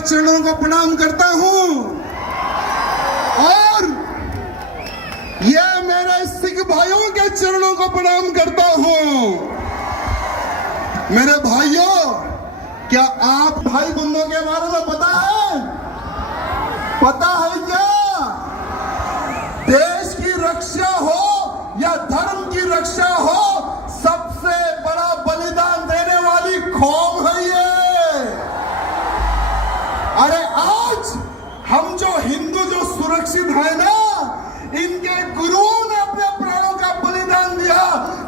चरणों को प्रणाम करता हूं और ये मेरे सिख भाइयों के चरणों को प्रणाम करता हूं। मेरे भाइयों, क्या आप भाई बंधुओं के बारे में पता है? पता है क्या? देश की रक्षा हो या धर्म की रक्षा हो, सबसे बड़ा बलिदान देने वाली कौम है ये। अरे आज हम जो हिंदू जो सुरक्षित है ना, इनके गुरुओं ने अपने प्राणों का बलिदान दिया,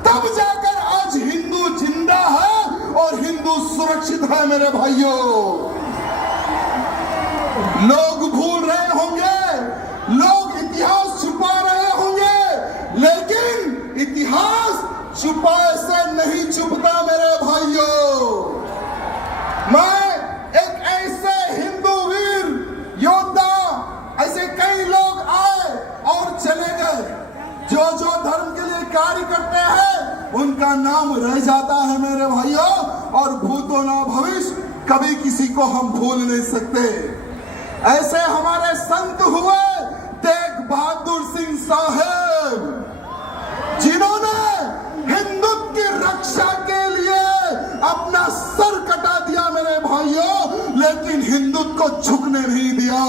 तब जाकर आज हिंदू जिंदा है और हिंदू सुरक्षित है। मेरे भाइयों, लोग भूल रहे होंगे, लोग इतिहास छुपा रहे होंगे, लेकिन इतिहास छुपाए से नहीं छुपता। मेरे भाइयों, मैं एक ऐसे हिंदू वीर योद्धा, ऐसे कई लोग आए और चले गए, जो जो धर्म के लिए कार्य करते हैं उनका नाम रह जाता है मेरे भाइयों, और भूतो ना भविष्य कभी किसी को हम भूल नहीं सकते। ऐसे हमारे संत हुए तेग बहादुर सिंह साहब, जिन्होंने हिंदुत्व की रक्षा के लिए अपना सर कटा दिया मेरे भाइयों, लेकिन हिंदुत्व को झुकने नहीं दिया।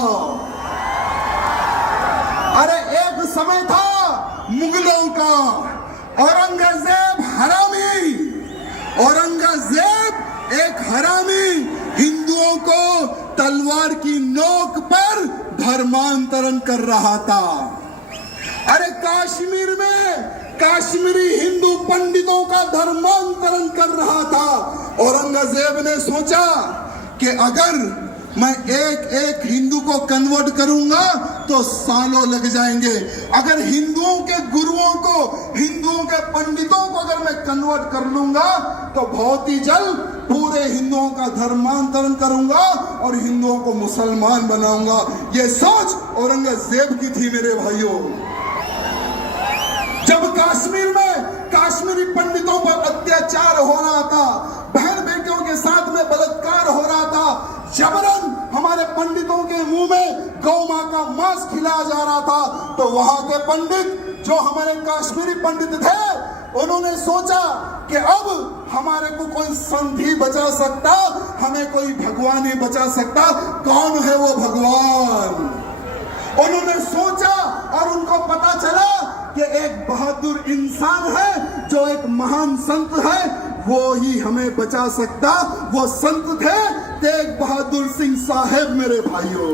अरे एक समय था मुगलों का, औरंगजेब हरामी, औरंगजेब एक हरामी हिंदुओं को तलवार की नोक पर धर्मांतरण कर रहा था। अरे कश्मीर में कश्मीरी हिंदू पंडितों का धर्मांतरण कर रहा था। औरंगजेब ने सोचा कि अगर मैं एक एक हिंदू को कन्वर्ट करूंगा तो सालों लग जाएंगे। अगर हिंदुओं के गुरुओं को, हिंदुओं के पंडितों को अगर मैं कन्वर्ट कर लूंगा तो बहुत ही जल्द पूरे हिंदुओं का धर्मांतरण करूंगा और हिंदुओं को मुसलमान बनाऊंगा। ये सोच औरंगजेब की थी मेरे भाइयों। जब कश्मीर में कश्मीरी पंडितों पर अत्याचार हो रहा था, बहन बेटियों के साथ में बलात्कार हो रहा था, जबरन हमारे पंडितों के मुंह में गौ मां का मांस खिलाया जा रहा था, तो वहां के पंडित जो हमारे कश्मीरी पंडित थे, उन्होंने सोचा कि अब हमारे को कोई संत ही बचा सकता, हमें कोई भगवान ही बचा सकता। कौन है वो भगवान? उन्होंने सोचा और उनको पता चला कि एक बहादुर इंसान है, जो एक महान संत है, वो ही हमें बचा सकता। वो संत थे तेग बहादुर सिंह साहब मेरे भाइयों।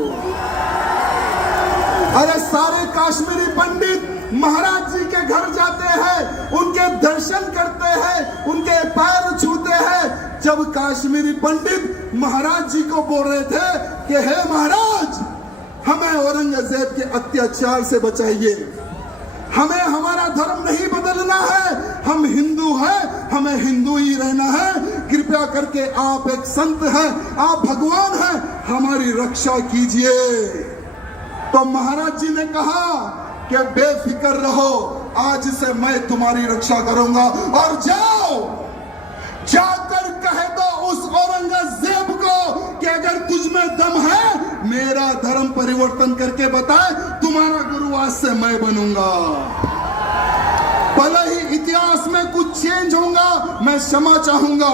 अरे सारे कश्मीरी पंडित महाराज जी के घर जाते हैं, उनके दर्शन करते हैं, उनके पैर छूते हैं। जब कश्मीरी पंडित महाराज जी को बोल रहे थे कि हे महाराज, हमें औरंगजेब के अत्याचार से बचाइए, हमें हमारा धर्म नहीं बदलना है, हम हिंदू हैं, हमें हिंदू ही रहना है, कृपया करके आप एक संत हैं, आप भगवान हैं, हमारी रक्षा कीजिए। तो महाराज जी ने कहा कि बेफिक्र रहो, आज से मैं तुम्हारी रक्षा करूंगा, और जाओ जाकर कह दो उस औरंगजेब को कि अगर तुझ में दम है, मेरा धर्म परिवर्तन करके बताए, तुम्हारा गुरु आज से मैं बनूंगा। भले ही इतिहास में कुछ चेंज होगा, मैं क्षमा चाहूंगा।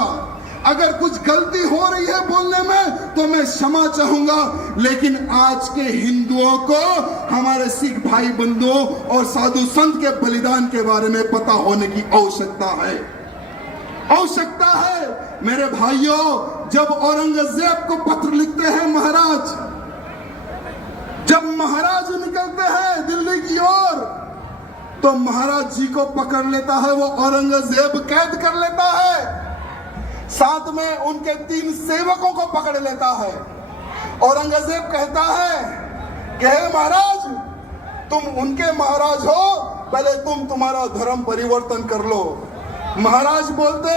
अगर कुछ गलती हो रही है बोलने में तो मैं क्षमा चाहूंगा, लेकिन आज के हिंदुओं को हमारे सिख भाई बंधुओं और साधु संत के बलिदान के बारे में पता होने की आवश्यकता है, आवश्यकता है। मेरे भाइयों, जब औरंगजेब को पत्र लिखते हैं महाराज, जब महाराज निकलते हैं दिल्ली की ओर, तो महाराज जी को पकड़ लेता है वो औरंगजेब, कैद कर लेता है, साथ में उनके 3 सेवकों को पकड़ लेता है। औरंगजेब कहता है कि हे महाराज, तुम उनके महाराज हो, पहले तुम तुम्हारा धर्म परिवर्तन कर लो। महाराज बोलते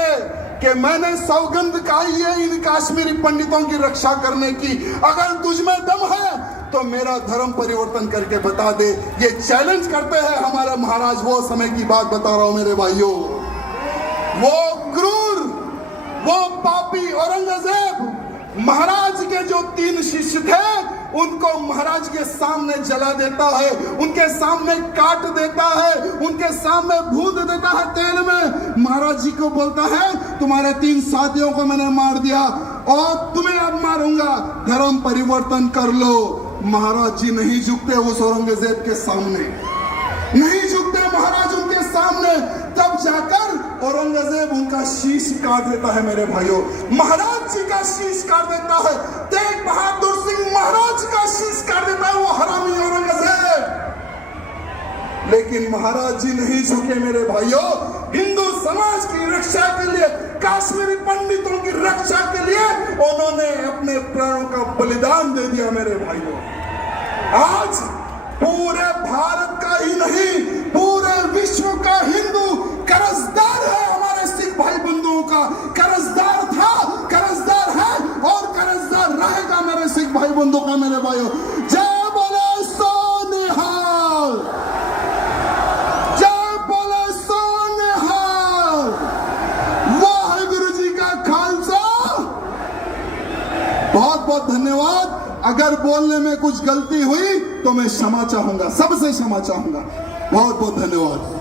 कि मैंने सौगंध खाई है इन कश्मीरी पंडितों की रक्षा करने की, अगर तुझ में दम है तो मेरा धर्म परिवर्तन करके बता दे। ये चैलेंज करते हैं हमारे महाराज। वो समय की बात बता रहा हूं मेरे भाइयों। वो क्रूर, वो पापी औरंगजेब महाराज के जो 3 शिष्य उनको महाराज के सामने जला देता है, उनके सामने काट देता है, उनके सामने भून देता है तेल में। महाराज जी को बोलता है तुम्हारे 3 साथियों को मैंने मार दिया और तुम्हें अब मारूंगा, धर्म परिवर्तन कर लो। महाराज जी नहीं झुकते उस औरंगजेब के सामने, नहीं झुकते महाराज उनके सामने। तब जाकर औरंगजेब उनका शीश काट देता है मेरे भाइयों, महाराज जी का शीश काट देता है। तेग बहादुर सिंह महाराज का शीश काट देता है वो हरामी औरंगजेब। लेकिन महाराज जी नहीं झुके मेरे भाइयों, हिंदू समाज की रक्षा के लिए, काश्मीरी पंडितों की रक्षा के लिए उन्होंने अपने प्राणों का बलिदान दे दिया मेरे भाइयों। आज पूरे भारत का ही नहीं, पूरे विश्व का हिंदू कर्जदार है हमारे सिख भाई बंधुओं का, कर्जदार था, कर्जदार है और कर्जदार रहेगा मेरे सिख भाई बंधुओं का मेरे भाइयों। जय बोले सोनिहाल, जय बोले सोनिहाल, वाहिगुरु जी का खालसा। बहुत बहुत धन्यवाद। अगर बोलने में कुछ गलती हुई तो मैं क्षमा चाहूंगा, सबसे क्षमा चाहूंगा। बहुत बहुत धन्यवाद।